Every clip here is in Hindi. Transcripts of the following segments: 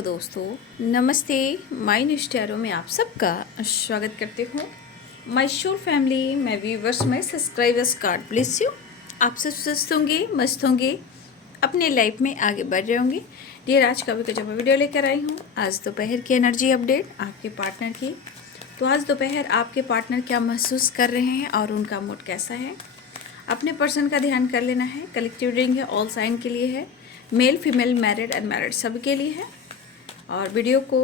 हेलो दोस्तों, नमस्ते। माय निष्ठारों में आप सबका स्वागत करती हूँ। माय शोर फैमिली, मैं व्यूवर्स में सब्सक्राइबर्स कार्ड ब्लेस यू। आप सब स्वस्थ होंगे, मस्त होंगे, अपने लाइफ में आगे बढ़ रहे होंगे। डियर, आज का भी जब मैं वीडियो लेकर आई हूँ, आज दोपहर की एनर्जी अपडेट आपके पार्टनर की। तो आज दोपहर आपके पार्टनर क्या महसूस कर रहे हैं और उनका मूड कैसा है, अपने पर्सन का ध्यान कर लेना है। कलेक्टिव रीडिंग है, ऑल साइन के लिए है, मेल फीमेल मैरिड अनमैरिड सब के लिए है। और वीडियो को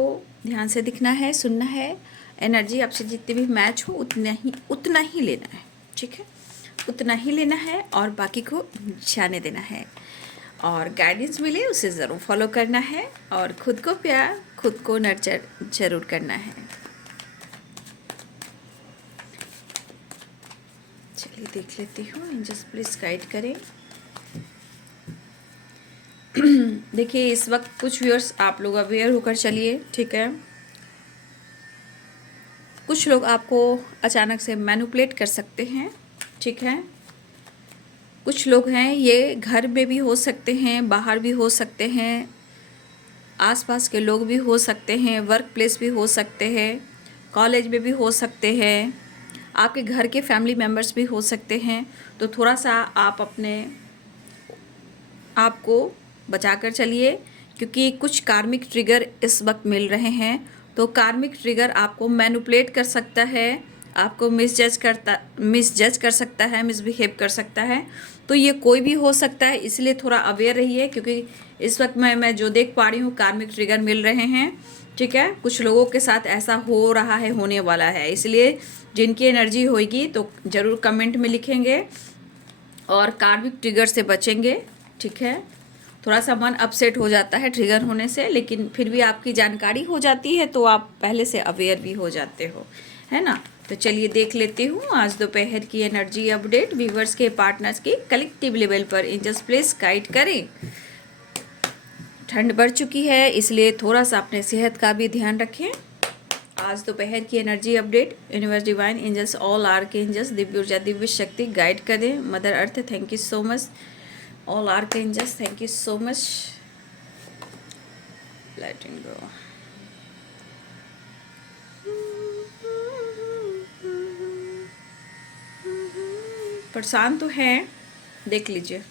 ध्यान से दिखना है, सुनना है। एनर्जी आपसे जितनी भी मैच हो उतना ही लेना है, ठीक है, उतना ही लेना है और बाकी को जाने देना है। और गाइडेंस मिले उसे ज़रूर फॉलो करना है और खुद को प्यार, खुद को नर्चर ज़रूर करना है। चलिए देख लेती हूँ, एंजल्स प्लीज़ गाइड करें। देखिए, इस वक्त कुछ व्यूअर्स आप लोग अवेयर होकर चलिए, ठीक है। कुछ लोग आपको अचानक से मैनिपुलेट कर सकते हैं, ठीक है। कुछ लोग हैं, ये घर में भी हो सकते हैं, बाहर भी हो सकते हैं, आसपास के लोग भी हो सकते हैं, वर्क प्लेस भी हो सकते हैं, कॉलेज में भी हो सकते हैं, आपके घर के फैमिली मेम्बर्स भी हो सकते हैं। तो थोड़ा सा आप अपने आप को बचा कर चलिए, क्योंकि कुछ कार्मिक ट्रिगर इस वक्त मिल रहे हैं। तो कार्मिक ट्रिगर आपको मैनिपुलेट कर सकता है, आपको मिसजज कर सकता है, मिसबिहेव कर सकता है। तो ये कोई भी हो सकता है, इसलिए थोड़ा अवेयर रहिए, क्योंकि इस वक्त मैं जो देख पा रही हूँ कार्मिक ट्रिगर मिल रहे हैं, ठीक है। कुछ लोगों के साथ ऐसा हो रहा है, होने वाला है, इसलिए जिनकी एनर्जी होगी तो ज़रूर कमेंट में लिखेंगे और कार्मिक ट्रिगर से बचेंगे, ठीक है। थोड़ा सा मन अपसेट हो जाता है ट्रिगर होने से, लेकिन फिर भी आपकी जानकारी हो जाती है तो आप पहले से अवेयर भी हो जाते हो, है ना। तो चलिए देख लेती हूँ आज दोपहर की एनर्जी अपडेट। व्यूवर्स के पार्टनर्स की कलेक्टिव लेवल पर एंजल्स प्लीज गाइड करें। ठंड बढ़ चुकी है, इसलिए थोड़ा सा अपने सेहत का भी ध्यान रखें। आज दोपहर की energy update, universe divine angels all archangels दिव्य ऊर्जा दिव्य शक्ति गाइड करें। Mother earth thank you so much, all archangels thank you so much, letting go। परेशान तो हैं, देख लीजिए।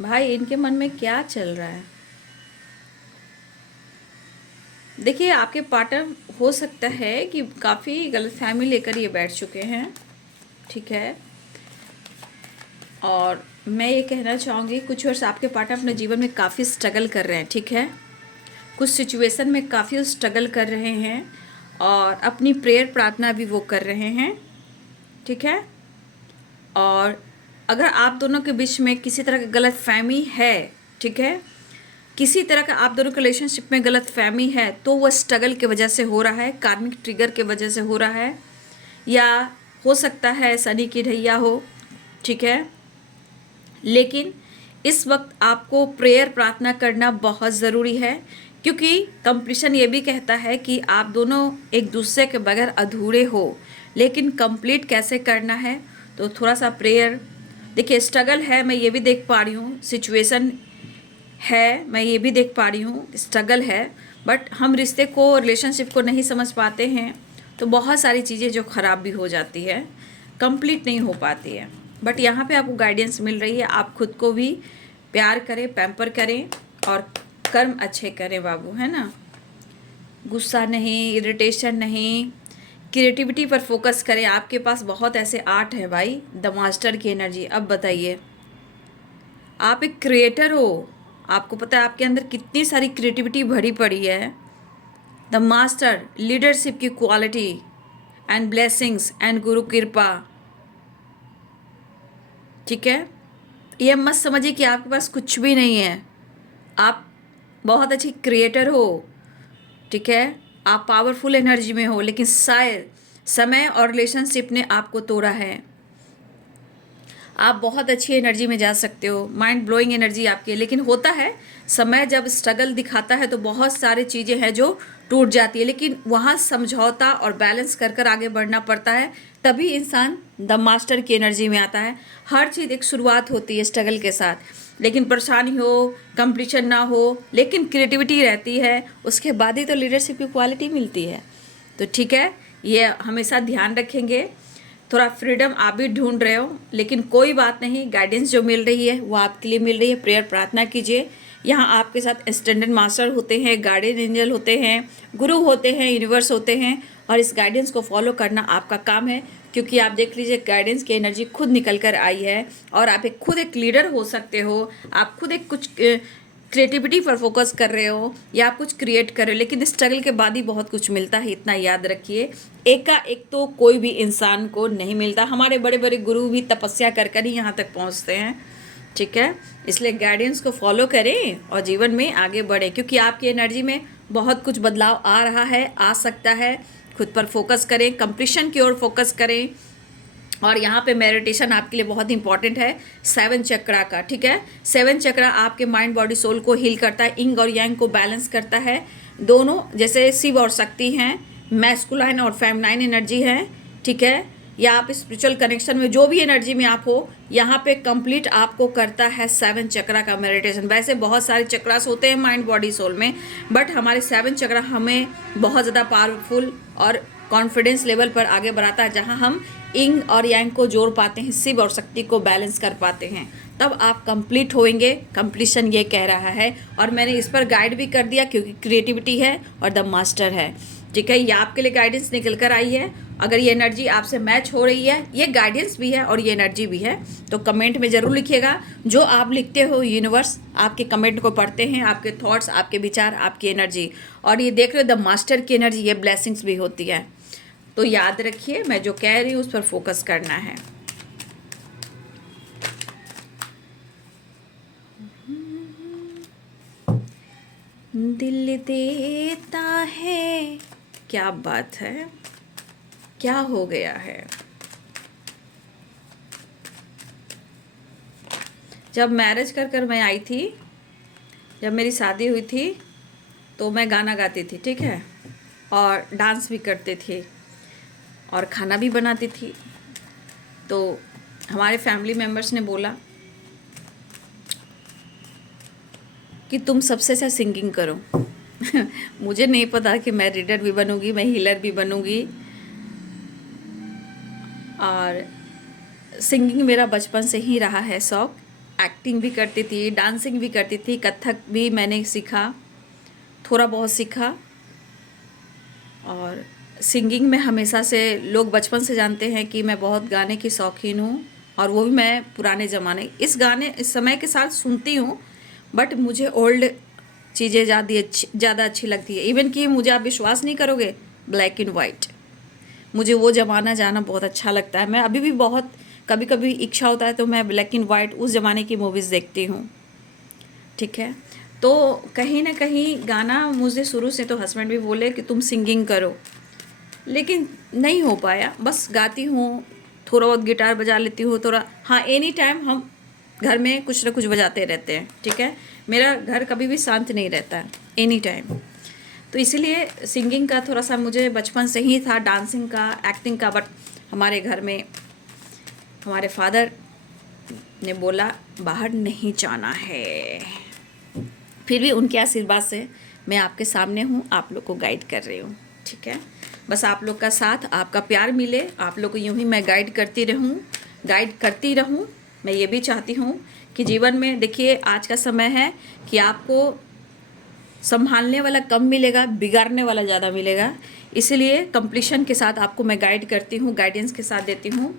भाई, इनके मन में क्या चल रहा है? देखिए, आपके पार्टनर हो सकता है कि काफ़ी गलतफहमी लेकर ये बैठ चुके हैं, ठीक है। और मैं ये कहना चाहूँगी, कुछ वर्ष आपके पार्टनर अपने जीवन में काफ़ी स्ट्रगल कर रहे हैं, ठीक है। कुछ सिचुएशन में काफ़ी स्ट्रगल कर रहे हैं और अपनी प्रेयर प्रार्थना भी वो कर रहे हैं, ठीक है। और अगर आप दोनों के बीच में किसी तरह की गलतफहमी है, ठीक है, किसी तरह का आप दोनों के रिलेशनशिप में गलतफहमी है, तो वह स्ट्रगल की वजह से हो रहा है, कार्मिक ट्रिगर की वजह से हो रहा है, या हो सकता है शनि की ढैया हो, ठीक है। लेकिन इस वक्त आपको प्रेयर प्रार्थना करना बहुत ज़रूरी है, क्योंकि कंप्लीशन ये भी कहता है कि आप दोनों एक दूसरे के बगैर अधूरे हो, लेकिन कंप्लीट कैसे करना है, तो थोड़ा सा प्रेयर। देखिए, स्ट्रगल है, मैं ये भी देख पा रही हूँ, सिचुएशन है, मैं ये भी देख पा रही हूँ, स्ट्रगल है, बट हम रिश्ते को, रिलेशनशिप को नहीं समझ पाते हैं, तो बहुत सारी चीज़ें जो ख़राब भी हो जाती है, कंप्लीट नहीं हो पाती है। बट यहाँ पे आपको गाइडेंस मिल रही है, आप खुद को भी प्यार करें, पैम्पर करें और कर्म अच्छे करें बाबू, है ना। गुस्सा नहीं, इरिटेशन नहीं, क्रिएटिविटी पर फोकस करें। आपके पास बहुत ऐसे आर्ट है भाई, द मास्टर की एनर्जी। अब बताइए, आप एक क्रिएटर हो, आपको पता है आपके अंदर कितनी सारी क्रिएटिविटी भरी पड़ी है। द मास्टर, लीडरशिप की क्वालिटी एंड ब्लेसिंग्स एंड गुरु कृपा, ठीक है। ये मत समझिए कि आपके पास कुछ भी नहीं है, आप बहुत अच्छी क्रिएटर हो, ठीक है। आप पावरफुल एनर्जी में हो, लेकिन शायद समय और रिलेशनशिप ने आपको तोड़ा है। आप बहुत अच्छी एनर्जी में जा सकते हो, माइंड ब्लोइंग एनर्जी आपकी है। लेकिन होता है समय जब स्ट्रगल दिखाता है तो बहुत सारी चीज़ें हैं जो टूट जाती है, लेकिन वहाँ समझौता और बैलेंस कर कर आगे बढ़ना पड़ता है, तभी इंसान द मास्टर की एनर्जी में आता है। हर चीज़ एक शुरुआत होती है स्ट्रगल के साथ, लेकिन परेशानी हो, कंपटीशन ना हो, लेकिन क्रिएटिविटी रहती है, उसके बाद ही तो लीडरशिप की क्वालिटी मिलती है। तो ठीक है, ये हमेशा ध्यान रखेंगे। थोड़ा फ्रीडम आप भी ढूंढ रहे हो, लेकिन कोई बात नहीं, गाइडेंस जो मिल रही है वो आपके लिए मिल रही है। प्रेयर प्रार्थना कीजिए। यहाँ आपके साथ स्टैंडर्ड मास्टर होते हैं, गार्डियन एंजल होते हैं, गुरु होते हैं, यूनिवर्स होते हैं, और इस गाइडेंस को फॉलो करना आपका काम है। क्योंकि आप देख लीजिए गाइडेंस की एनर्जी खुद निकल कर आई है, और आप खुद एक लीडर हो सकते हो। आप खुद एक कुछ क्रिएटिविटी पर फोकस कर रहे हो या आप कुछ क्रिएट कर रहे हो, लेकिन स्ट्रगल के बाद ही बहुत कुछ मिलता है, इतना याद रखिए। एक का एक तो कोई भी इंसान को नहीं मिलता। हमारे बड़े बड़े गुरु भी तपस्या कर कर ही यहाँ तक पहुँचते हैं, ठीक है। इसलिए गाइडेंस को फॉलो करें और जीवन में आगे बढ़ें, क्योंकि आपकी एनर्जी में बहुत कुछ बदलाव आ रहा है, आ सकता है। खुद पर फोकस करें, कंप्लीशन की ओर फोकस करें। और यहाँ पे मेडिटेशन आपके लिए बहुत इंपॉर्टेंट है 7 चक्रा का, ठीक है। 7 चक्रा आपके माइंड बॉडी सोल को हील करता है, इंग और यांग को बैलेंस करता है। दोनों जैसे शिव और शक्ति हैं, मैस्कुलाइन और फेमिनाइन एनर्जी है, ठीक है। या आप स्पिरिचुअल कनेक्शन में जो भी एनर्जी में आप हो, यहाँ पे कंप्लीट आपको करता है 7 चक्रा का मेडिटेशन। वैसे बहुत सारे चक्रास होते हैं माइंड बॉडी सोल में, बट हमारे 7 चक्रा हमें बहुत ज़्यादा पावरफुल और कॉन्फिडेंस लेवल पर आगे बढ़ाता है, जहाँ हम इंग और यांग को जोड़ पाते हैं, शिव और शक्ति को बैलेंस कर पाते हैं, तब आप कंप्लीट होएंगे। कंप्लीशन ये कह रहा है, और मैंने इस पर गाइड भी कर दिया क्योंकि क्रिएटिविटी है और द मास्टर है, ठीक है। ये आपके लिए गाइडेंस निकल कर आई है। अगर ये एनर्जी आपसे मैच हो रही है, ये गाइडेंस भी है और ये एनर्जी भी है, तो कमेंट में ज़रूर लिखिएगा। जो आप लिखते हो यूनिवर्स आपके कमेंट को पढ़ते हैं, आपके थॉट्स, आपके विचार, आपकी एनर्जी। और ये देख रहे हो द मास्टर की एनर्जी, ये ब्लेसिंग्स भी होती है। तो याद रखिए, मैं जो कह रही हूँ उस पर फोकस करना है। दिल देता है, क्या बात है, क्या हो गया है। जब मैरिज कर कर मैं आई थी, जब मेरी शादी हुई थी, तो मैं गाना गाती थी, ठीक है, और डांस भी करती थी और खाना भी बनाती थी। तो हमारे फैमिली मेम्बर्स ने बोला कि तुम सबसे अच्छा सिंगिंग करो। मुझे नहीं पता कि मैं रीडर भी बनूंगी, मैं हीलर भी बनूंगी, और सिंगिंग मेरा बचपन से ही रहा है शौक। एक्टिंग भी करती थी, डांसिंग भी करती थी, कथक भी मैंने सीखा, थोड़ा बहुत सीखा। और सिंगिंग में हमेशा से लोग बचपन से जानते हैं कि मैं बहुत गाने की शौकीन हूँ, और वो भी मैं पुराने ज़माने इस समय के साथ सुनती हूँ, बट मुझे ओल्ड चीज़ें ज़्यादा अच्छी लगती है। इवन कि मुझे आप विश्वास नहीं करोगे, ब्लैक एंड वाइट, मुझे वो ज़माना जाना बहुत अच्छा लगता है। मैं अभी भी बहुत कभी कभी इच्छा होता है तो मैं ब्लैक एंड वाइट उस ज़माने की मूवीज़ देखती हूँ, ठीक है। तो कहीं ना कहीं गाना मुझे शुरू से, तो हस्बैंड भी बोले कि तुम सिंगिंग करो, लेकिन नहीं हो पाया। बस गाती हूँ, थोड़ा बहुत गिटार बजा लेती हूँ, थोड़ा, हाँ, एनी टाइम हम घर में कुछ ना कुछ बजाते रहते हैं, ठीक है। मेरा घर कभी भी शांत नहीं रहता है, एनी टाइम। तो इसीलिए सिंगिंग का थोड़ा सा मुझे बचपन से ही था, डांसिंग का, एक्टिंग का, बट हमारे घर में हमारे फादर ने बोला बाहर नहीं जाना है। फिर भी उनके आशीर्वाद से मैं आपके सामने हूँ, आप लोग को गाइड कर रही हूँ, ठीक है। बस आप लोग का साथ, आपका प्यार मिले, आप लोग को यूँ ही मैं गाइड करती रहूँ। मैं ये भी चाहती हूँ कि जीवन में, देखिए आज का समय है कि आपको संभालने वाला कम मिलेगा, बिगाड़ने वाला ज़्यादा मिलेगा। इसलिए कंप्लीशन के साथ आपको मैं गाइड करती हूँ, गाइडेंस के साथ देती हूँ,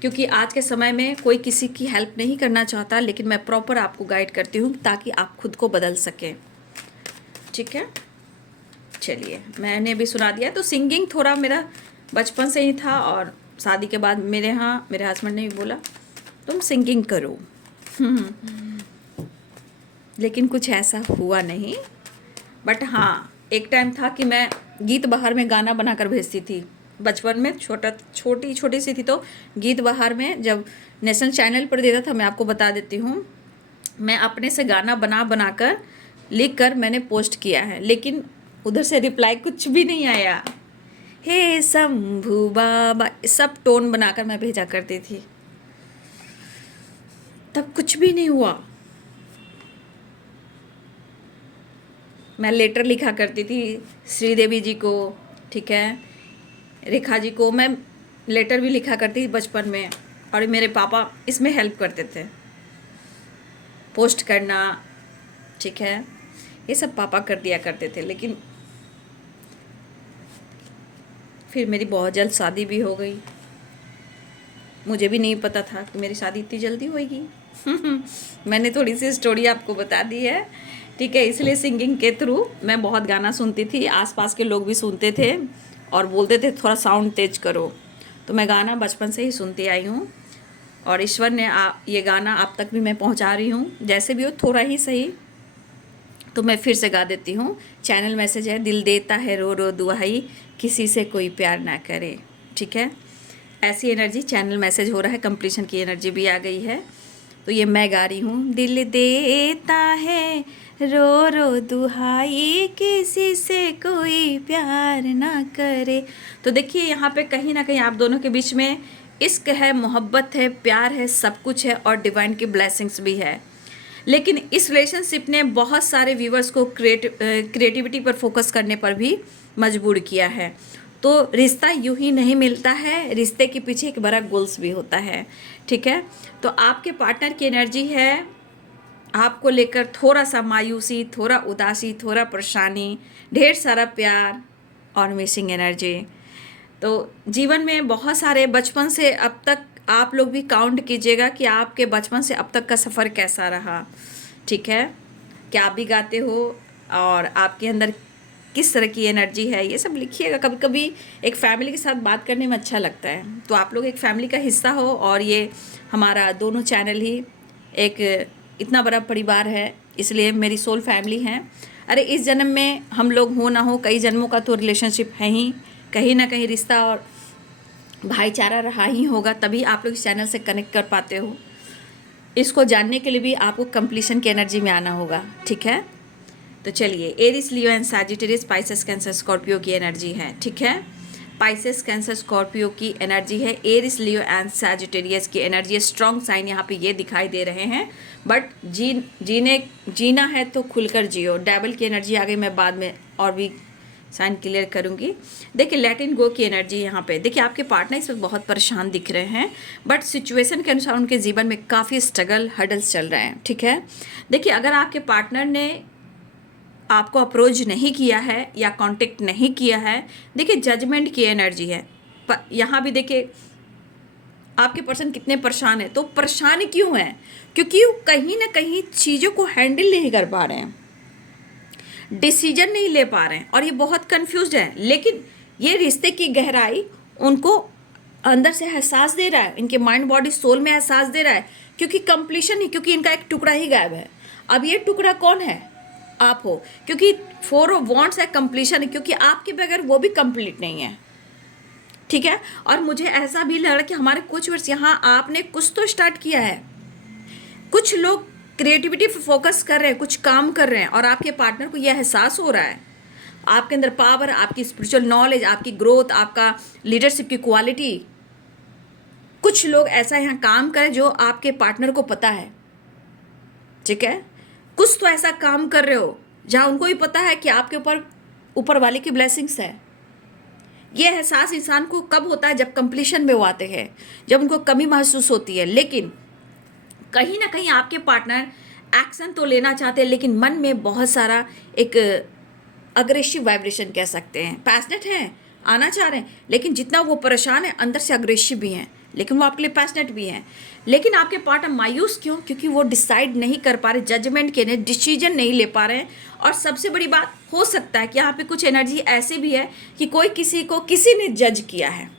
क्योंकि आज के समय में कोई किसी की हेल्प नहीं करना चाहता, लेकिन मैं प्रॉपर आपको गाइड करती हूँ ताकि आप खुद को बदल सकें, ठीक है। चलिए, मैंने भी सुना दिया। तो सिंगिंग थोड़ा मेरा बचपन से ही था, और शादी के बाद मेरे हस्बैंड ने भी बोला तुम सिंगिंग करो। लेकिन कुछ ऐसा हुआ नहीं, बट हाँ, एक टाइम था कि मैं गीत बाहर में गाना बना कर भेजती थी, बचपन में छोटी छोटी सी थी तो गीत बहार में जब नेशनल चैनल पर देता था, मैं आपको बता देती हूँ, मैं अपने से गाना बना कर लिख कर मैंने पोस्ट किया है, लेकिन उधर से रिप्लाई कुछ भी नहीं आया। हे शंभू बाबा सब टोन बनाकर मैं भेजा करती थी, तब कुछ भी नहीं हुआ। मैं लेटर लिखा करती थी श्रीदेवी जी को, ठीक है, रेखा जी को मैं लेटर भी लिखा करती थी बचपन में, और मेरे पापा इसमें हेल्प करते थे, पोस्ट करना, ठीक है, ये सब पापा कर दिया करते थे। लेकिन फिर मेरी बहुत जल्द शादी भी हो गई, मुझे भी नहीं पता था कि मेरी शादी इतनी जल्दी होएगी। मैंने थोड़ी सी स्टोरी आपको बता दी है, ठीक है। इसलिए सिंगिंग के थ्रू मैं बहुत गाना सुनती थी, आसपास के लोग भी सुनते थे और बोलते थे थोड़ा साउंड तेज करो, तो मैं गाना बचपन से ही सुनती आई हूँ, और ईश्वर ने ये गाना आप तक भी मैं पहुँचा रही हूँ। जैसे भी हो थोड़ा ही सही, तो मैं फिर से गा देती हूँ। चैनल मैसेज है, दिल देता है रो रो दुआई, किसी से कोई प्यार ना करे, ठीक है। ऐसी एनर्जी चैनल मैसेज हो रहा है, कंप्लीशन की एनर्जी भी आ गई है, तो ये मैं गा रही हूँ। दिल देता है रो रो दुहाई, किसी से कोई प्यार ना करे। तो देखिए यहाँ पे कहीं ना कहीं आप दोनों के बीच में इश्क है, मोहब्बत है, प्यार है, सब कुछ है, और डिवाइन की ब्लेसिंग्स भी है। लेकिन इस रिलेशनशिप ने बहुत सारे व्यूवर्स को क्रिएटिविटी पर फोकस करने पर भी मजबूर किया है। तो रिश्ता यूं ही नहीं मिलता है, रिश्ते के पीछे एक बड़ा गोल्स भी होता है, ठीक है। तो आपके पार्टनर की एनर्जी है आपको लेकर थोड़ा सा मायूसी, थोड़ा उदासी, थोड़ा परेशानी, ढेर सारा प्यार और मिसिंग एनर्जी। तो जीवन में बहुत सारे बचपन से अब तक आप लोग भी काउंट कीजिएगा कि आपके बचपन से अब तक का सफ़र कैसा रहा, ठीक है। क्या आप भी गाते हो और आपके अंदर किस तरह की एनर्जी है, ये सब लिखिएगा। कभी कभी एक फैमिली के साथ बात करने में अच्छा लगता है, तो आप लोग एक फैमिली का हिस्सा हो, और ये हमारा दोनों चैनल ही एक इतना बड़ा परिवार है, इसलिए मेरी सोल फैमिली है। अरे इस जन्म में हम लोग हो ना हो, कई जन्मों का तो रिलेशनशिप है ही, कहीं ना कहीं रिश्ता और भाईचारा रहा ही होगा, तभी आप लोग इस चैनल से कनेक्ट कर पाते हो। इसको जानने के लिए भी आपको कंप्लीशन की एनर्जी में आना होगा, ठीक है। तो चलिए, Aries, Leo and Sagittarius, Pisces, Cancer, Scorpio की एनर्जी है, ठीक है। पाइसेस, कैंसर, स्कॉर्पियो की एनर्जी है, एरिस, लियो एंड सैजिटेरियस की एनर्जी है। स्ट्रॉन्ग साइन यहाँ पे ये दिखाई दे रहे हैं, बट जीना है तो खुलकर जियो। डेविल की एनर्जी आ गई, मैं बाद में और भी साइन क्लियर करूंगी। देखिए, लेट इन गो की एनर्जी यहाँ पे, देखिए आपके पार्टनर इस वक्त बहुत परेशान दिख रहे हैं, बट सिचुएशन के अनुसार उनके जीवन में काफ़ी स्ट्रगल, हर्डल्स चल रहे हैं, ठीक है। देखिए, अगर आपके पार्टनर ने आपको अप्रोच नहीं किया है या कांटेक्ट नहीं किया है, देखिए जजमेंट की एनर्जी है। यहाँ भी देखिए आपके पर्सन कितने परेशान है। तो परेशान क्यों है? क्योंकि वो कहीं ना कहीं चीज़ों को हैंडल नहीं कर पा रहे हैं, डिसीजन नहीं ले पा रहे हैं, और ये बहुत कंफ्यूज्ड है। लेकिन ये रिश्ते की गहराई उनको अंदर से एहसास दे रहा है, इनके माइंड बॉडी सोल में एहसास दे रहा है, क्योंकि कंप्लीशन ही, क्योंकि इनका एक टुकड़ा ही गायब है। अब ये टुकड़ा कौन है? आप हो, क्योंकि 4 ऑफ वॉन्ड्स है, कंप्लीशन है, क्योंकि आपके बगैर वो भी कंप्लीट नहीं है, ठीक है। और मुझे ऐसा भी लग रहा है कि हमारे कुछ वर्ष यहाँ आपने कुछ तो स्टार्ट किया है, कुछ लोग क्रिएटिविटी पर फोकस कर रहे हैं, कुछ काम कर रहे हैं, और आपके पार्टनर को यह एहसास हो रहा है आपके अंदर पावर, आपकी स्पिरिचुअल नॉलेज, आपकी ग्रोथ, आपका लीडरशिप की क्वालिटी। कुछ लोग ऐसा यहाँ काम करें जो आपके पार्टनर को पता है, ठीक है। कुछ तो ऐसा काम कर रहे हो जहाँ उनको भी पता है कि आपके ऊपर वाले की ब्लेसिंग्स है। ये एहसास इंसान को कब होता है? जब कंप्लीशन में वो आते हैं, जब उनको कमी महसूस होती है। लेकिन कहीं ना कहीं आपके पार्टनर एक्शन तो लेना चाहते हैं, लेकिन मन में बहुत सारा एक अग्रेसिव वाइब्रेशन कह सकते हैं, पैशनेट हैं, आना चाह रहे हैं, लेकिन जितना वो परेशान है अंदर से अग्रेसिव भी हैं, लेकिन वो आपके लिए पैशनेट भी हैं। लेकिन आपके पार्टनर मायूस क्यों? क्योंकि वो डिसाइड नहीं कर पा रहे, जजमेंट के लिए डिसीजन नहीं ले पा रहे हैं। और सबसे बड़ी बात, हो सकता है कि यहाँ पे कुछ एनर्जी ऐसी भी है कि कोई किसी ने जज किया है,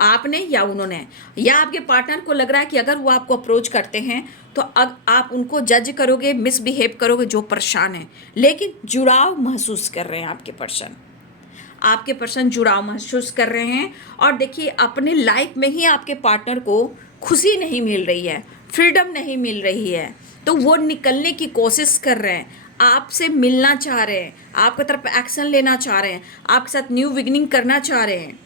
आपने या उन्होंने, या आपके पार्टनर को लग रहा है कि अगर वो आपको अप्रोच करते हैं तो अब आप उनको जज करोगे, मिसबिहेव करोगे, जो परेशान है, लेकिन जुड़ाव महसूस कर रहे हैं आपके पर्सन। आपके पर्सन जुड़ाव महसूस कर रहे हैं। और देखिए अपने लाइफ में ही आपके पार्टनर को खुशी नहीं मिल रही है, फ्रीडम नहीं मिल रही है, तो वो निकलने की कोशिश कर रहे हैं, आपसे मिलना चाह रहे हैं, आपकी तरफ एक्शन लेना चाह रहे हैं, आपके साथ न्यू बिगिनिंग करना चाह रहे हैं।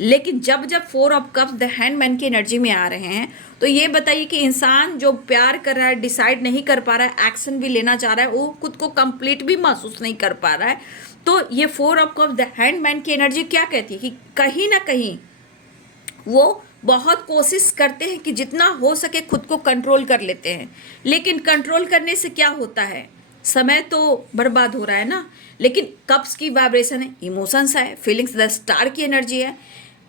लेकिन जब जब 4 ऑफ कप्स द हैंडमैन की एनर्जी में आ रहे हैं, तो ये बताइए कि इंसान जो प्यार कर रहा है, डिसाइड नहीं कर पा रहा है, एक्शन भी लेना चाह रहा है, वो खुद को कंप्लीट भी महसूस नहीं कर पा रहा है। तो ये 4 ऑफ कप्स द हैंडमैन की एनर्जी क्या कहती है कि कहीं ना कहीं वो बहुत कोशिश करते हैं कि जितना हो सके खुद को कंट्रोल कर लेते हैं, लेकिन कंट्रोल करने से क्या होता है, समय तो बर्बाद हो रहा है ना। लेकिन कप्स की वाइब्रेशन है, इमोशंस है, फीलिंग्स, द स्टार की एनर्जी है।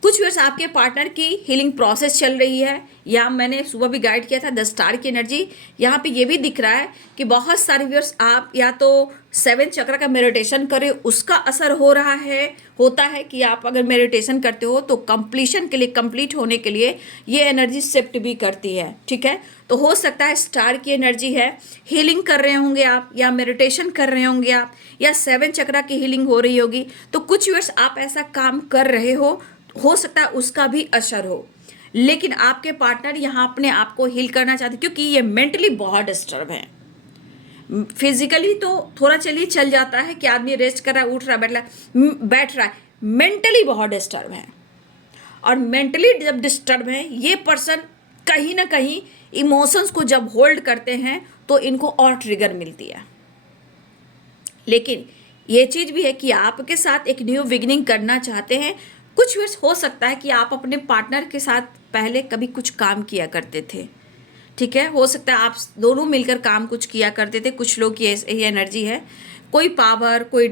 कुछ व्यूअर्स आपके पार्टनर की हीलिंग प्रोसेस चल रही है, या मैंने सुबह भी गाइड किया था 10 स्टार की एनर्जी। यहाँ पे ये भी दिख रहा है कि बहुत सारे व्यूअर्स आप या तो 7 चक्र का मेडिटेशन करें, उसका असर हो रहा है, होता है कि आप अगर मेडिटेशन करते हो तो कंप्लीशन के लिए, कंप्लीट होने के लिए ये एनर्जी शिफ्ट भी करती है, ठीक है। तो हो सकता है स्टार की एनर्जी है, हीलिंग कर रहे होंगे आप, या मेडिटेशन कर रहे होंगे आप, या 7 चक्र की हीलिंग हो रही होगी। तो कुछ व्यूअर्स आप ऐसा काम कर रहे हो सकता है उसका भी असर हो। लेकिन आपके पार्टनर यहाँ अपने आप को हील करना चाहते हैं, क्योंकि ये मेंटली बहुत डिस्टर्ब है। फिजिकली तो थोड़ा चलिए चल जाता है कि आदमी रेस्ट कर रहा है, उठ रहा है, बैठ रहा है, मेंटली बहुत डिस्टर्ब है। और मेंटली जब डिस्टर्ब है ये पर्सन, कहीं ना कहीं इमोशंस को जब होल्ड करते हैं तो इनको और ट्रिगर मिलती है। लेकिन ये चीज़ भी है कि आपके साथ एक न्यू बिगिनिंग करना चाहते हैं। कुछ वर्ष हो सकता है कि आप अपने पार्टनर के साथ पहले कभी कुछ काम किया करते थे, ठीक है। हो सकता है आप दोनों मिलकर काम कुछ किया करते थे। कुछ लोग की ये एनर्जी है, कोई पावर, कोई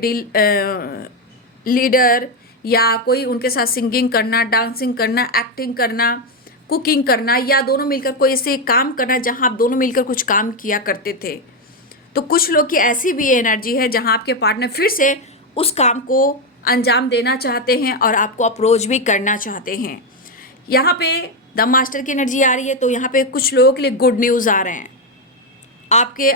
लीडर, या कोई उनके साथ सिंगिंग करना, डांसिंग करना, एक्टिंग करना, कुकिंग करना, या दोनों मिलकर कोई ऐसे काम करना जहां आप दोनों मिलकर कुछ काम किया करते थे। तो कुछ लोग की ऐसी भी एनर्जी है जहां आपके पार्टनर फिर से उस काम को अंजाम देना चाहते हैं और आपको अप्रोच भी करना चाहते हैं। यहाँ पे द मास्टर की एनर्जी आ रही है, तो यहाँ पे कुछ लोगों के लिए गुड न्यूज़ आ रहे हैं। आपके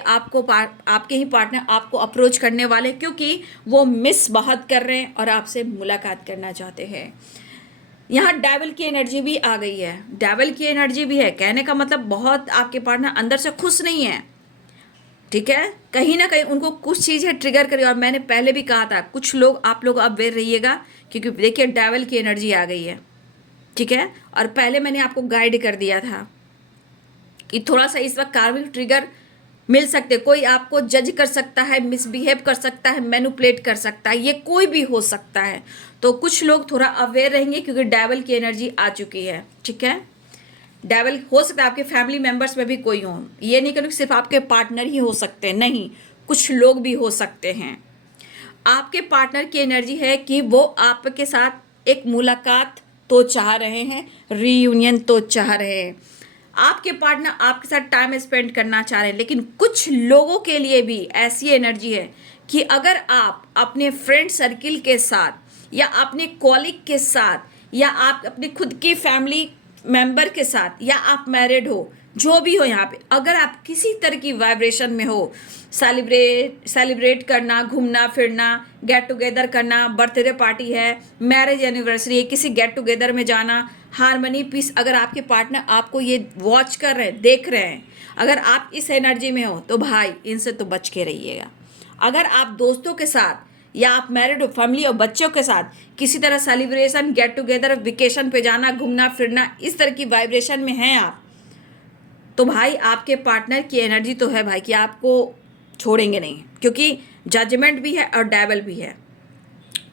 ही पार्टनर आपको अप्रोच करने वाले, क्योंकि वो मिस बहुत कर रहे हैं और आपसे मुलाकात करना चाहते हैं। यहाँ डेविल की एनर्जी भी आ गई है, डेविल की एनर्जी भी है। कहने का मतलब बहुत आपके पार्टनर अंदर से खुश नहीं है, ठीक है। कहीं ना कहीं उनको कुछ चीज़ है ट्रिगर करी। और मैंने पहले भी कहा था, कुछ लोग, आप लोग अवेयर रहिएगा, क्योंकि देखिए डेविल की एनर्जी आ गई है, ठीक है। और पहले मैंने आपको गाइड कर दिया था कि थोड़ा सा इस वक्त कार्मिक ट्रिगर मिल सकते, कोई आपको जज कर सकता है, मिसबिहेव कर सकता है, मैनिपुलेट कर सकता है, ये कोई भी हो सकता है। तो कुछ लोग थोड़ा अवेयर रहेंगे, क्योंकि डेविल की एनर्जी आ चुकी है, ठीक है। डेविल हो सकता है आपके फैमिली मेंबर्स में भी कोई हो, ये नहीं करूँ सिर्फ आपके पार्टनर ही हो सकते हैं, नहीं, कुछ लोग भी हो सकते हैं। आपके पार्टनर की एनर्जी है कि वो आपके साथ एक मुलाकात तो चाह रहे हैं, रीयूनियन तो चाह रहे हैं। आपके पार्टनर आपके साथ टाइम स्पेंड करना चाह रहे हैं। लेकिन कुछ लोगों के लिए भी ऐसी एनर्जी है कि अगर आप अपने फ्रेंड सर्किल के साथ, या अपने कॉलीग के साथ, या आप अपने खुद की फैमिली मेंबर के साथ, या आप मैरिड हो, जो भी हो, यहाँ पे अगर आप किसी तरह की वाइब्रेशन में हो, सेलिब्रेट करना, घूमना फिरना, गेट टुगेदर करना, बर्थडे पार्टी है, मैरिज एनिवर्सरी है, किसी गेट टुगेदर में जाना, हारमनी पीस, अगर आपके पार्टनर आपको ये वॉच कर रहे हैं, देख रहे हैं, अगर आप इस एनर्जी में हो, तो भाई इनसे तो बच के रहिएगा। अगर आप दोस्तों के साथ, या आप मैरिड हो, फैमिली और बच्चों के साथ किसी तरह सेलिब्रेशन, गेट टुगेदर, वेकेशन पे जाना, घूमना फिरना, इस तरह की वाइब्रेशन में हैं आप, तो भाई आपके पार्टनर की एनर्जी तो है भाई कि आपको छोड़ेंगे नहीं, क्योंकि जजमेंट भी है और डेविल भी है।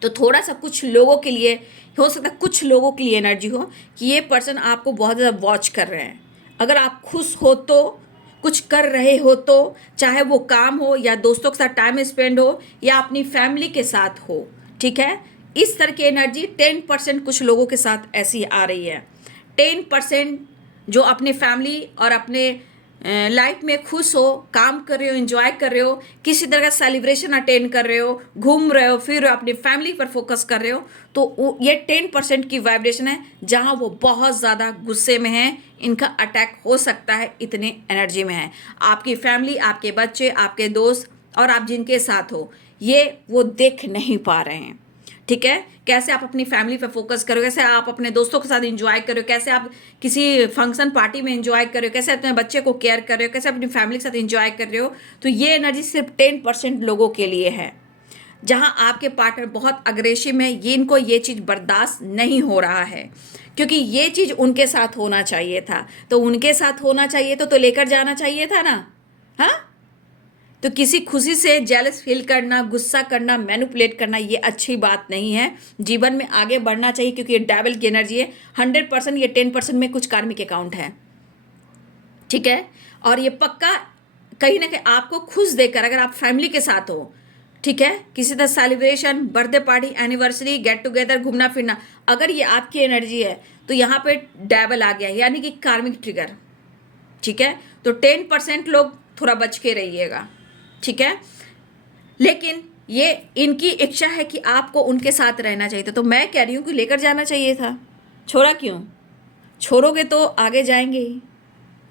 तो थोड़ा सा कुछ लोगों के लिए हो सकता है, कुछ लोगों के लिए एनर्जी हो कि ये पर्सन आपको बहुत ज़्यादा वॉच कर रहे हैं। अगर आप खुश हो तो, कुछ कर रहे हो तो, चाहे वो काम हो, या दोस्तों के साथ टाइम स्पेंड हो, या अपनी फैमिली के साथ हो, ठीक है। इस तरह की एनर्जी 10% कुछ लोगों के साथ ऐसी आ रही है। 10% जो अपने फैमिली और अपने लाइफ में खुश हो, काम कर रहे हो, एंजॉय कर रहे हो, किसी तरह का सेलिब्रेशन अटेंड कर रहे हो, घूम रहे हो, फिर अपनी फैमिली पर फोकस कर रहे हो, तो ये 10% की वाइब्रेशन है जहां वो बहुत ज़्यादा गुस्से में हैं, इनका अटैक हो सकता है, इतने एनर्जी में है। आपकी फैमिली, आपके बच्चे, आपके दोस्त और आप जिनके साथ हो, ये वो देख नहीं पा रहे हैं, ठीक है, कैसे आप अपनी फैमिली पे फोकस करो, कैसे आप अपने दोस्तों के साथ एंजॉय करो, कैसे आप किसी फंक्शन पार्टी में एंजॉय करो, कैसे अपने बच्चे को केयर कर रहे हो, कैसे अपनी फैमिली के साथ एंजॉय कर रहे हो। तो ये एनर्जी सिर्फ 10% लोगों के लिए है। जहां आपके पार्टनर बहुत अग्रेसिव है, ये इनको ये चीज़ बर्दाश्त नहीं हो रहा है, क्योंकि ये चीज़ उनके साथ होना चाहिए था। तो उनके साथ होना चाहिए तो लेकर जाना चाहिए था ना। हाँ, तो किसी खुशी से जेलस फील करना, गुस्सा करना, मैनिपुलेट करना, ये अच्छी बात नहीं है। जीवन में आगे बढ़ना चाहिए, क्योंकि ये डेविल की एनर्जी है। 100% ये 10% में कुछ कार्मिक अकाउंट है, ठीक है। और ये पक्का कहीं ना कहीं आपको खुश देकर, अगर आप फैमिली के साथ हो, ठीक है, किसी तरह celebration, birthday party, anniversary, get together, घूमना फिरना, अगर ये आपकी एनर्जी है तो यहाँ पे डेविल आ गया, यानी कि कार्मिक ट्रिगर, ठीक है। तो 10% लोग थोड़ा बच के रहिएगा, ठीक है। लेकिन ये इनकी इच्छा है कि आपको उनके साथ रहना चाहिए था, तो मैं कह रही हूँ कि लेकर जाना चाहिए था। छोड़ा क्यों? छोड़ोगे तो आगे जाएंगे ही,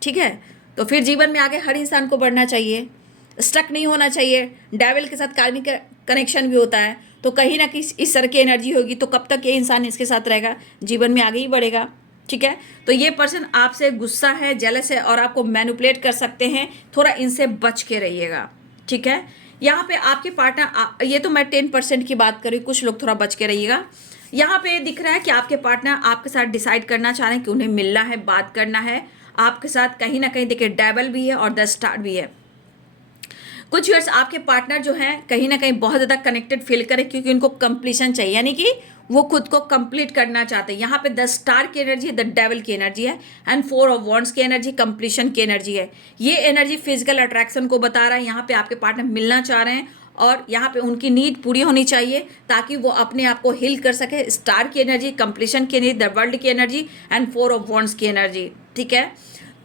ठीक है। तो फिर जीवन में आगे हर इंसान को बढ़ना चाहिए, स्टक नहीं होना चाहिए। डेविल के साथ कार्मिक कनेक्शन भी होता है, तो कहीं ना कहीं इस तरह की एनर्जी होगी, तो कब तक ये इंसान इसके साथ रहेगा, जीवन में आगे ही बढ़ेगा, ठीक है। तो ये पर्सन आपसे गुस्सा है, जेलस है और आपको मैनिपुलेट कर सकते हैं, थोड़ा इनसे बच के रहिएगा, ठीक है। यहाँ पे आपके पार्टनर, ये तो मैं 10% की बात करी, कुछ लोग थोड़ा बच के रहिएगा। यहाँ पे दिख रहा है कि आपके पार्टनर आपके साथ डिसाइड करना चाह रहे हैं कि उन्हें मिलना है, बात करना है आपके साथ। कहीं ना कहीं देखिए डेविल भी है और द स्टार भी है। कुछ व्यूअर्स, आपके पार्टनर जो हैं कहीं ना कहीं बहुत ज़्यादा कनेक्टेड फील करें, क्योंकि उनको कंप्लीशन चाहिए, यानी कि वो खुद को कंप्लीट करना चाहते हैं। यहाँ पे 10 स्टार की एनर्जी है, द डेविल की एनर्जी है, एंड 4 ऑफ वॉन्ड्स की एनर्जी कंप्लीशन की एनर्जी है। ये एनर्जी फिजिकल अट्रैक्शन को बता रहा है। यहाँ पे आपके पार्टनर मिलना चाह रहे हैं और यहाँ पे उनकी नीड पूरी होनी चाहिए ताकि वो अपने आप को हील कर सके। स्टार की एनर्जी, कंप्लीशन की एनर्जी, द वर्ल्ड की एनर्जी एंड 4 ऑफ वॉन्ड्स की एनर्जी, ठीक है।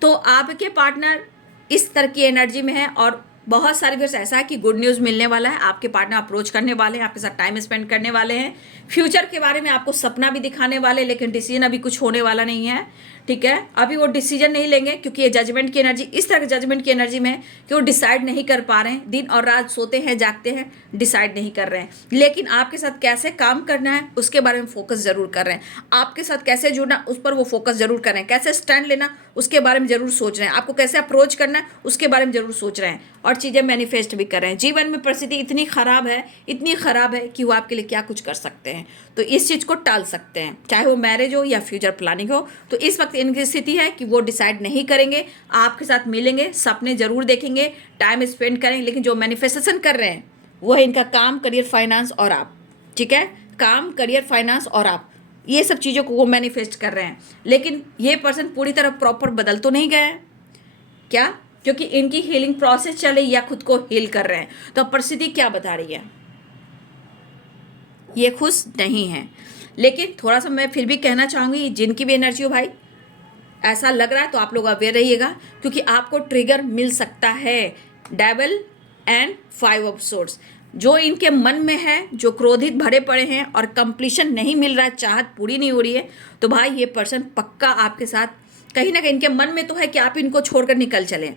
तो आपके पार्टनर इस तरह की एनर्जी में है और बहुत सारे व्यर्स ऐसा है कि गुड न्यूज़ मिलने वाला है। आपके पार्टनर अप्रोच करने वाले हैं, आपके साथ टाइम स्पेंड करने वाले हैं, फ्यूचर के बारे में आपको सपना भी दिखाने वाले, लेकिन डिसीजन अभी कुछ होने वाला नहीं है, ठीक है। अभी वो डिसीजन नहीं लेंगे, क्योंकि ये जजमेंट की एनर्जी इस तरह के जजमेंट की एनर्जी में है कि वो डिसाइड नहीं कर पा रहे हैं। दिन और रात सोते हैं, जागते हैं, डिसाइड नहीं कर रहे हैं। लेकिन आपके साथ कैसे काम करना है उसके बारे में फोकस जरूर कर रहे हैं। आपके साथ कैसे जुड़ना उस पर वो फोकस जरूर कर रहे हैं। कैसे स्टैंड लेना उसके बारे में जरूर सोच रहे हैं। आपको कैसे अप्रोच करना है उसके बारे में जरूर सोच रहे हैं और चीज़ें मैनिफेस्ट भी कर रहे हैं। जीवन में परिस्थिति इतनी खराब है कि वो आपके लिए क्या कुछ कर सकते हैं, तो इस चीज़ को टाल सकते हैं, चाहे वो मैरिज हो या फ्यूचर प्लानिंग हो। तो इस वक्त इनकी स्थिति है कि वो डिसाइड नहीं करेंगे, आपके साथ मिलेंगे, सपने जरूर देखेंगे, टाइम स्पेंड करेंगे, लेकिन जो मैनिफेस्टेशन कर रहे हैं वो है इनका काम, करियर, फाइनेंस और आप, ठीक है। काम, करियर, फाइनेंस और आप, ये सब चीज़ों को वो मैनिफेस्ट कर रहे हैं। लेकिन ये पर्सन पूरी तरह प्रॉपर बदल तो नहीं गए क्या, क्योंकि इनकी हीलिंग प्रोसेस चल रही है या खुद को हील कर रहे हैं। तो परिस्थिति क्या बता रही है, ये खुश नहीं है। लेकिन थोड़ा सा मैं फिर भी कहना चाहूँगी, जिनकी भी एनर्जी हो भाई, ऐसा लग रहा है तो आप लोग अवेयर रहिएगा, क्योंकि आपको ट्रिगर मिल सकता है। डेविल एंड 5 ऑफ सोर्ड्स, जो इनके मन में है, जो क्रोधित भरे पड़े हैं और कंप्लीशन नहीं मिल रहा है, चाहत पूरी नहीं हो रही है, तो भाई ये पर्सन पक्का आपके साथ कहीं ना कहीं इनके मन में तो है कि आप इनको छोड़कर निकल चलें,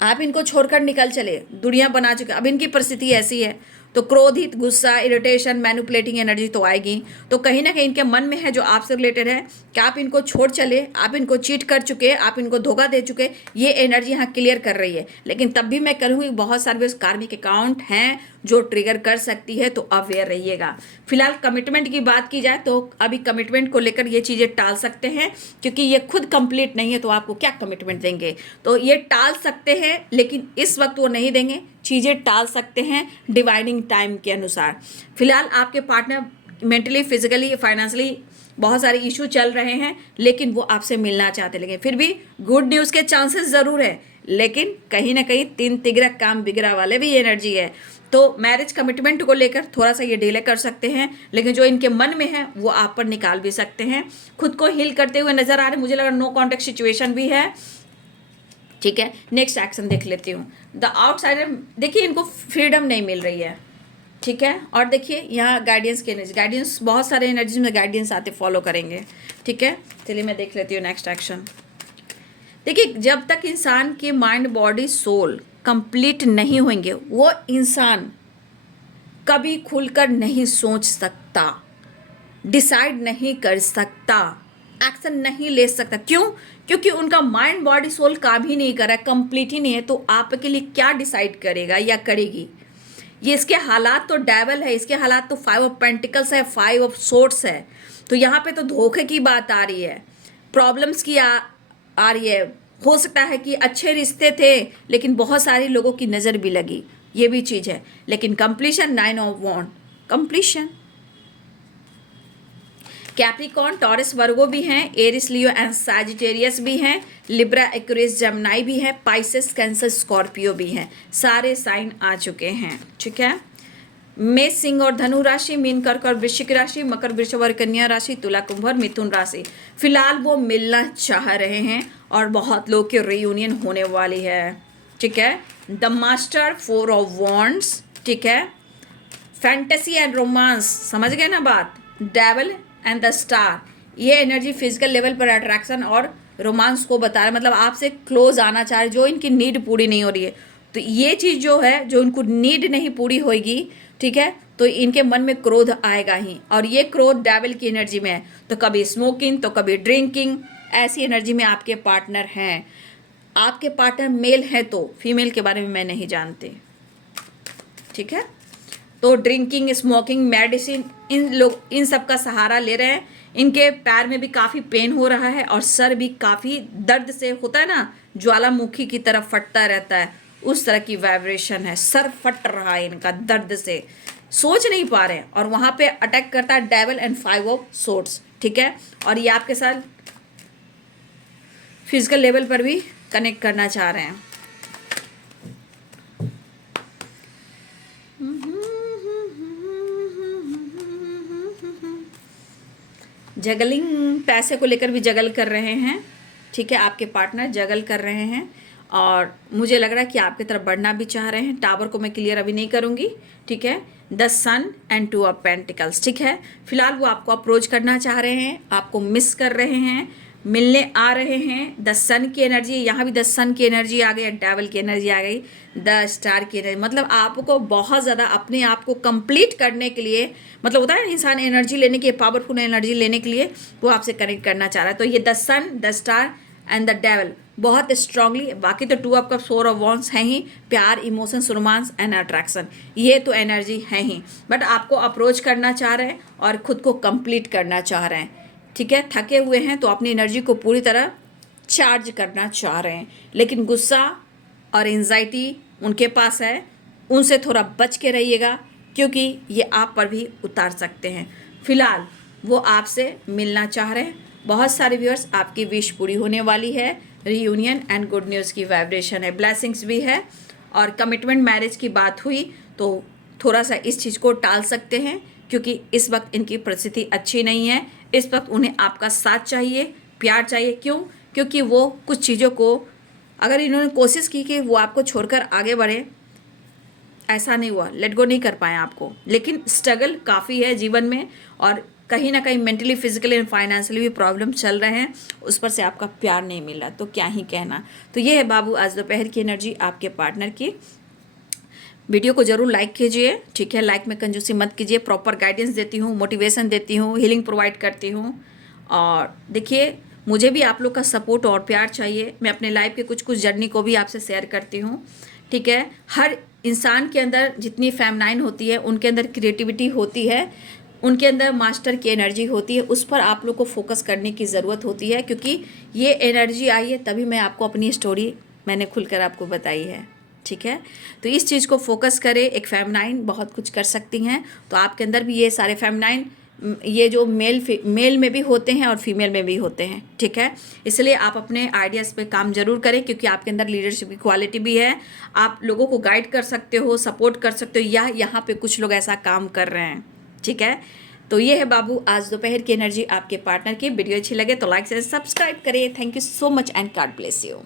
आप इनको छोड़कर निकल चले, दुनिया बना चुके। अब इनकी परिस्थिति ऐसी है तो क्रोधित, गुस्सा, इरिटेशन, मैनिपुलेटिंग एनर्जी तो आएगी। तो कहीं ना कहीं इनके मन में है, जो आपसे रिलेटेड है, कि आप इनको छोड़ चले, आप इनको चीट कर चुके, आप इनको धोखा दे चुके, ये एनर्जी यहाँ क्लियर कर रही है। लेकिन तब भी मैं करूँगी बहुत सारे कार्मिक अकाउंट हैं जो ट्रिगर कर सकती है, तो अवेयर रहिएगा। फिलहाल कमिटमेंट की बात की जाए तो अभी कमिटमेंट को लेकर ये चीज़ें टाल सकते हैं, क्योंकि ये खुद कंप्लीट नहीं है, तो आपको क्या कमिटमेंट देंगे। तो ये टाल सकते हैं, लेकिन इस वक्त वो नहीं देंगे, चीज़ें टाल सकते हैं डिवाइनिंग टाइम के अनुसार। फिलहाल आपके पार्टनर मेंटली, फिजिकली, फाइनेंशियली बहुत सारे इशू चल रहे हैं, लेकिन वो आपसे मिलना चाहते, लेकिन फिर भी गुड न्यूज़ के चांसेस ज़रूर है। लेकिन कहीं ना कहीं 3 तिगरा काम बिगड़ा वाले भी एनर्जी है, तो मैरिज कमिटमेंट को लेकर थोड़ा सा ये डिले कर सकते हैं, लेकिन जो इनके मन में है वो आप पर निकाल भी सकते हैं। खुद को हील करते हुए नजर आ रहे हैं, मुझे लगा नो कॉन्टेक्ट सिचुएशन भी है, ठीक है। नेक्स्ट एक्शन देख लेती हूँ। द आउटसाइडर, देखिए इनको फ्रीडम नहीं मिल रही है, ठीक है। और देखिए यहाँ गाइडेंस की एनर्जी, गाइडेंस बहुत सारे एनर्जी में गाइडेंस आते फॉलो करेंगे, ठीक है। चलिए मैं देख लेती हूँ नेक्स्ट एक्शन। देखिए जब तक इंसान की माइंड, बॉडी, सोल कंप्लीट नहीं होंगे, वो इंसान कभी खुलकर नहीं सोच सकता, डिसाइड नहीं कर सकता, एक्शन नहीं ले सकता। क्यों? क्योंकि उनका माइंड बॉडी सोल काम ही नहीं कर रहा है, कंप्लीट ही नहीं है। तो आपके लिए क्या डिसाइड करेगा या करेगी? ये इसके हालात तो डेविल है, इसके हालात तो 5 ऑफ पेंटिकल्स है, 5 ऑफ सोर्ड्स है। तो यहाँ पे तो धोखे की बात आ रही है, प्रॉब्लम्स की आ रही है। हो सकता है कि अच्छे रिश्ते थे लेकिन बहुत सारे लोगों की नज़र भी लगी, ये भी चीज़ है। लेकिन completion, 9 of wand, completion. Capricorn, Taurus, Virgo भी हैं, एरिस, लियो एंड सैजिटेरियस भी हैं, लिब्रा, एक्वेरियस, जेमिनी भी हैं, पाइसेस, कैंसर, स्कॉर्पियो भी हैं। सारे साइन आ चुके हैं, ठीक है। मेष, सिंह और धनु राशि, मीन, कर्क और वृश्चिक राशि, मकर, वृषभ और कन्या राशि, तुला, कुंभ और मिथुन राशि। फिलहाल वो मिलना चाह रहे हैं और बहुत लोग की रियूनियन होने वाली है, ठीक है। द मास्टर, 4 ऑफ वॉन्ड्स, ठीक है। फैंटेसी एंड रोमांस, समझ गए ना बात। डेविल एंड द स्टार, ये एनर्जी फिजिकल लेवल पर अट्रैक्शन और रोमांस को बता रहा है, मतलब आपसे क्लोज आना चाह रहे, जो इनकी नीड पूरी नहीं हो रही है। तो ये चीज़ जो है, जो इनको नीड नहीं पूरी होगी, ठीक है, तो इनके मन में क्रोध आएगा ही। और ये क्रोध डेविल की एनर्जी में है, तो कभी स्मोकिंग तो कभी ड्रिंकिंग, ऐसी एनर्जी में आपके पार्टनर हैं। आपके पार्टनर मेल है तो फीमेल के बारे में मैं नहीं जानती, ठीक है। तो ड्रिंकिंग, स्मोकिंग, मेडिसिन, इन सब का सहारा ले रहे हैं। इनके पैर में भी काफ़ी पेन हो रहा है और सर भी काफ़ी दर्द से, होता है ना ज्वालामुखी की तरफ फटता रहता है, उस तरह की वाइब्रेशन है। सर फट रहा है इनका दर्द से, सोच नहीं पा रहे हैं। और वहाँ पे अटैक करता है डेविल एंड 5 ऑफ सोर्ड्स, ठीक है। और ये आपके साथ फिजिकल लेवल पर भी कनेक्ट करना चाह रहे हैं। जगलिंग, पैसे को लेकर भी जगल कर रहे हैं, ठीक है। आपके पार्टनर जगल कर रहे हैं और मुझे लग रहा है कि आपकी तरफ बढ़ना भी चाह रहे हैं। टावर को मैं क्लियर अभी नहीं करूंगी, ठीक है। The Sun and 2 of Pentacles, ठीक है। फिलहाल वो आपको अप्रोच करना चाह रहे हैं, आपको मिस कर रहे हैं, मिलने आ रहे हैं। द सन की एनर्जी, यहाँ भी द सन की एनर्जी आ गई, डेविल की एनर्जी आ गई, द स्टार की एनर्जी। मतलब आपको बहुत ज़्यादा अपने आप को कंप्लीट करने के लिए, मतलब होता है इंसान एनर्जी लेने के, पावरफुल एनर्जी लेने के लिए वो आपसे कनेक्ट करना चाह रहा है। तो ये the Sun, the Star and the Devil बहुत स्ट्रांगली। बाकी तो 2 ऑफ कप्स, 4 ऑफ वॉन्ड्स हैं ही, प्यार, इमोशंस, रोमांस एंड अट्रैक्शन, ये तो एनर्जी है ही। बट आपको अप्रोच करना चाह रहे हैं और खुद को कंप्लीट करना चाह रहे हैं, ठीक है। थके हुए हैं तो अपनी एनर्जी को पूरी तरह चार्ज करना चाह रहे हैं, लेकिन गुस्सा और एंजाइटी उनके पास है, उनसे थोड़ा बच के रहिएगा क्योंकि ये आप पर भी उतार सकते हैं। फिलहाल वो आपसे मिलना चाह रहे हैं। बहुत सारे व्यूअर्स, आपकी विश पूरी होने वाली है। रीयूनियन एंड गुड न्यूज़ की वाइब्रेशन है, ब्लेसिंग्स भी है। और कमिटमेंट, मैरिज की बात हुई तो थोड़ा सा इस चीज़ को टाल सकते हैं क्योंकि इस वक्त इनकी परिस्थिति अच्छी नहीं है। इस वक्त उन्हें आपका साथ चाहिए, प्यार चाहिए। क्यों? क्योंकि वो कुछ चीज़ों को, अगर इन्होंने कोशिश की कि वो आपको छोड़कर आगे बढ़े, ऐसा नहीं हुआ, लेट गो नहीं कर पाए आपको। लेकिन स्ट्रगल काफ़ी है जीवन में और कहीं ना कहीं मेंटली, फिजिकली एंड फाइनेंशियली भी प्रॉब्लम चल रहे हैं, उस पर से आपका प्यार नहीं मिल रहा, तो क्या ही कहना। तो ये है बाबू आज दोपहर की एनर्जी आपके पार्टनर की। वीडियो को जरूर लाइक कीजिए, ठीक है। लाइक में कंजूसी मत कीजिए, प्रॉपर गाइडेंस देती हूँ, मोटिवेशन देती हूँ, हीलिंग प्रोवाइड करती हूँ। और देखिए, मुझे भी आप लोग का सपोर्ट और प्यार चाहिए। मैं अपने लाइफ के कुछ जर्नी को भी आपसे शेयर करती हूँ, ठीक है। हर इंसान के अंदर जितनी फेमिनाइन होती है, उनके अंदर क्रिएटिविटी होती है, उनके अंदर मास्टर की एनर्जी होती है, उस पर आप लोग को फोकस करने की ज़रूरत होती है। क्योंकि ये एनर्जी आई है तभी मैं आपको अपनी स्टोरी मैंने खुलकर आपको बताई है, ठीक है। तो इस चीज़ को फोकस करें। एक फेमिनाइन बहुत कुछ कर सकती हैं, तो आपके अंदर भी ये सारे फेमिनाइन, ये जो मेल में भी होते हैं और फीमेल में भी होते हैं, ठीक है। इसलिए आप अपने आइडियाज़ पे काम जरूर करें क्योंकि आपके अंदर लीडरशिप की क्वालिटी भी है। आप लोगों को गाइड कर सकते हो, सपोर्ट कर सकते हो, या यहाँ पे कुछ लोग ऐसा काम कर रहे हैं, ठीक है। तो ये है बाबू आज दोपहर की एनर्जी आपके पार्टनर की। वीडियो अच्छी लगे तो लाइक से सब्सक्राइब करें। Thank you so much and God bless you.